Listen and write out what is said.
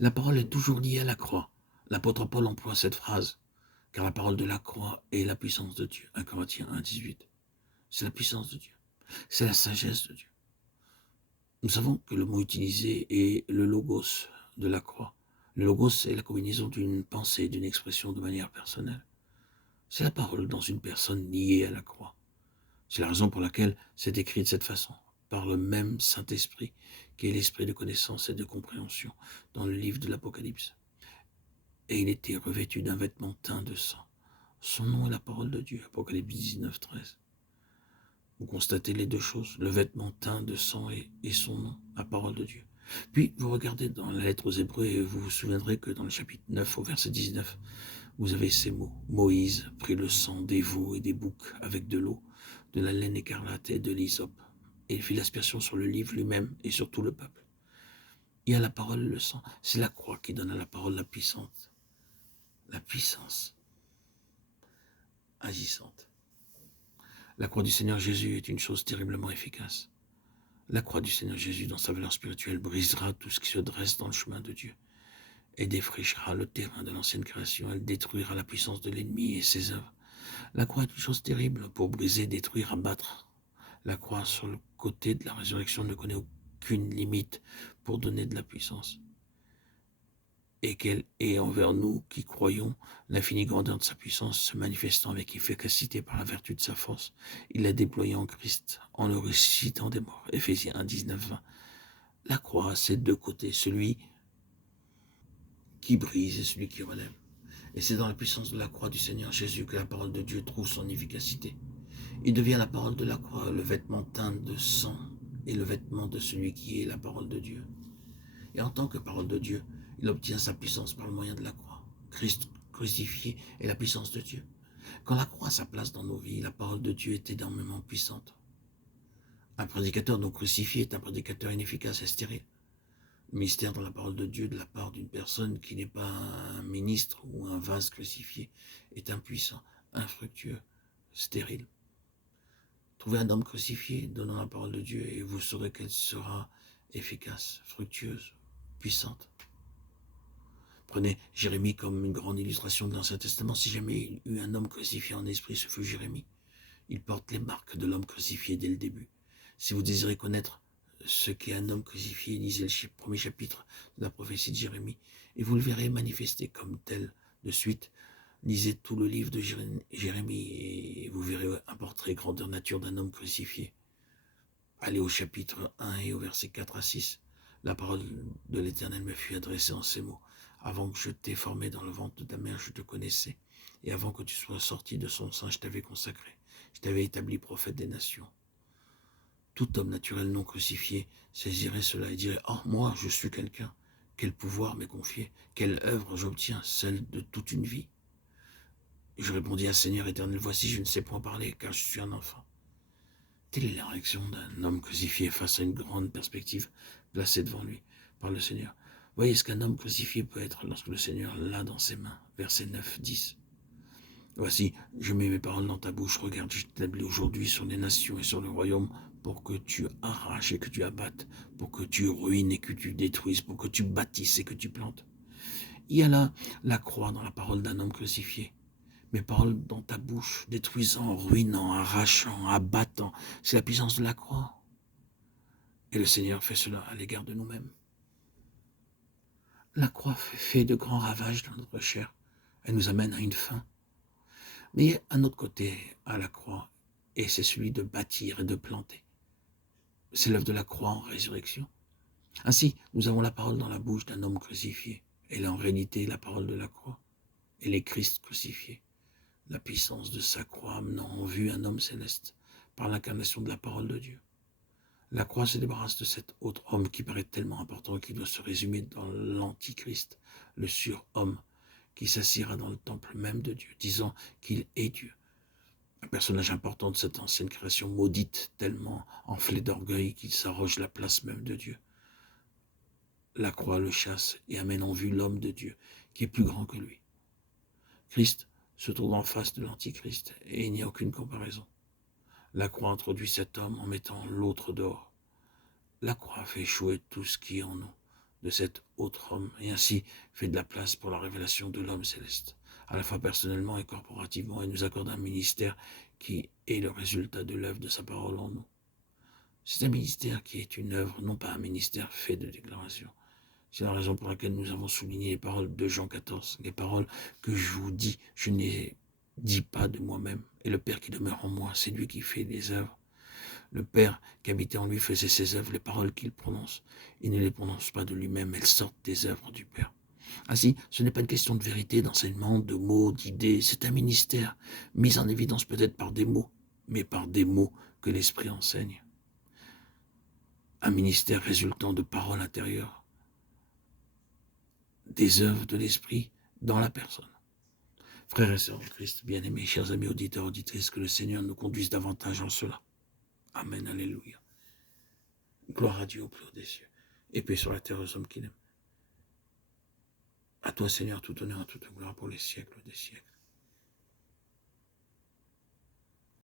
La parole est toujours liée à la croix. L'apôtre Paul emploie cette phrase, car la parole de la croix est la puissance de Dieu. 1 Corinthiens 1,18. C'est la puissance de Dieu. C'est la sagesse de Dieu. Nous savons que le mot utilisé est le logos de la croix. Le logos est la combinaison d'une pensée, d'une expression de manière personnelle. C'est la parole dans une personne liée à la croix. C'est la raison pour laquelle c'est écrit de cette façon, par le même Saint-Esprit, qui est l'esprit de connaissance et de compréhension dans le livre de l'Apocalypse. Et il était revêtu d'un vêtement teint de sang. Son nom est la parole de Dieu, Apocalypse 19, 13. Vous constatez les deux choses, le vêtement teint de sang et son nom, la parole de Dieu. Puis vous regardez dans la lettre aux Hébreux et vous vous souviendrez que dans le chapitre 9 au verset 19, vous avez ces mots. Moïse prit le sang des veaux et des boucs avec de l'eau, de la laine écarlate et de l'hysope, et il fit l'aspersion sur le livre lui-même et sur tout le peuple. Il y a la parole, le sang. C'est la croix qui donne à la parole la puissance agissante. La croix du Seigneur Jésus est une chose terriblement efficace. La croix du Seigneur Jésus, dans sa valeur spirituelle, brisera tout ce qui se dresse dans le chemin de Dieu et défrichera le terrain de l'ancienne création. Elle détruira la puissance de l'ennemi et ses œuvres. La croix est une chose terrible pour briser, détruire, abattre. La croix sur le côté de la résurrection ne connaît aucune limite pour donner de la puissance. Et qu'elle est envers nous qui croyons l'infinie grandeur de sa puissance se manifestant avec efficacité par la vertu de sa force. Il l'a déployée en Christ, en le ressuscitant des morts. Éphésiens 1, 19, 20. La croix a ses deux côtés, celui qui brise et celui qui relève. Et c'est dans la puissance de la croix du Seigneur Jésus que la parole de Dieu trouve son efficacité. Il devient la parole de la croix, le vêtement teint de sang et le vêtement de celui qui est la parole de Dieu. Et en tant que parole de Dieu, il obtient sa puissance par le moyen de la croix. Christ crucifié est la puissance de Dieu. Quand la croix a sa place dans nos vies, la parole de Dieu est énormément puissante. Un prédicateur non crucifié est un prédicateur inefficace et stérile. Le mystère dans la parole de Dieu de la part d'une personne qui n'est pas un ministre ou un vase crucifié est impuissant, infructueux, stérile. Trouvez un homme crucifié, donnant la parole de Dieu et vous saurez qu'elle sera efficace, fructueuse, puissante. Prenez Jérémie comme une grande illustration de l'Ancien Testament. Si jamais il y eut un homme crucifié en esprit, ce fut Jérémie. Il porte les marques de l'homme crucifié dès le début. Si vous désirez connaître ce qu'est un homme crucifié, lisez le premier chapitre de la prophétie de Jérémie et vous le verrez manifesté comme tel de suite. Lisez tout le livre de Jérémie et vous verrez un portrait grandeur nature d'un homme crucifié. Allez au chapitre 1 et au verset 4 à 6. La parole de l'Éternel me fut adressée en ces mots. Avant que je t'ai formé dans le ventre de ta mère, je te connaissais. Et avant que tu sois sorti de son sein, je t'avais consacré. Je t'avais établi prophète des nations. Tout homme naturel non crucifié saisirait cela et dirait « Oh, moi, je suis quelqu'un. Quel pouvoir m'est confié? Quelle œuvre j'obtiens? Celle de toute une vie. » Et je répondis à Seigneur éternel, « Voici, je ne sais point parler, car je suis un enfant. » Telle est la réaction d'un homme crucifié face à une grande perspective placée devant lui par le Seigneur. Voyez ce qu'un homme crucifié peut être lorsque le Seigneur l'a dans ses mains. Versets 9, 10. Voici, je mets mes paroles dans ta bouche. Regarde, je t'établis aujourd'hui sur les nations et sur le royaume pour que tu arraches et que tu abattes, pour que tu ruines et que tu détruises, pour que tu bâtisses et que tu plantes. Il y a là la croix dans la parole d'un homme crucifié. Mes paroles dans ta bouche, détruisant, ruinant, arrachant, abattant. C'est la puissance de la croix. Et le Seigneur fait cela à l'égard de nous-mêmes. La croix fait de grands ravages dans notre chair. Elle nous amène à une fin. Mais il y a un autre côté à la croix, et c'est celui de bâtir et de planter. C'est l'œuvre de la croix en résurrection. Ainsi, nous avons la parole dans la bouche d'un homme crucifié. Elle est en réalité la parole de la croix. Elle est Christ crucifié. La puissance de sa croix amenant en vue un homme céleste par l'incarnation de la parole de Dieu. La croix se débarrasse de cet autre homme qui paraît tellement important qu'il doit se résumer dans l'antichrist, le surhomme qui s'assiera dans le temple même de Dieu, disant qu'il est Dieu. Un personnage important de cette ancienne création maudite, tellement enflé d'orgueil qu'il s'arroge la place même de Dieu. La croix le chasse et amène en vue l'homme de Dieu, qui est plus grand que lui. Christ se trouve en face de l'antichrist et il n'y a aucune comparaison. La croix introduit cet homme en mettant l'autre dehors. La croix fait échouer tout ce qui est en nous, de cet autre homme, et ainsi fait de la place pour la révélation de l'homme céleste, à la fois personnellement et corporativement, et nous accorde un ministère qui est le résultat de l'œuvre de sa parole en nous. C'est un ministère qui est une œuvre, non pas un ministère fait de déclaration. C'est la raison pour laquelle nous avons souligné les paroles de Jean 14, les paroles que je vous dis, je ne les dis pas de moi-même, et le Père qui demeure en moi, c'est lui qui fait les œuvres. Le Père qui habitait en lui faisait ses œuvres, les paroles qu'il prononce. Il ne les prononce pas de lui-même, elles sortent des œuvres du Père. Ainsi, ce n'est pas une question de vérité, d'enseignement, de mots, d'idées, c'est un ministère, mis en évidence peut-être par des mots, mais par des mots que l'Esprit enseigne. Un ministère résultant de paroles intérieures, des œuvres de l'Esprit dans la personne. Frères et sœurs en Christ, bien-aimés, chers amis auditeurs, auditrices, que le Seigneur nous conduise davantage en cela. Amen, alléluia. Gloire à Dieu au plus haut des cieux, et paix sur la terre aux hommes qui l'aiment. À toi, Seigneur, tout honneur, toute gloire pour les siècles des siècles.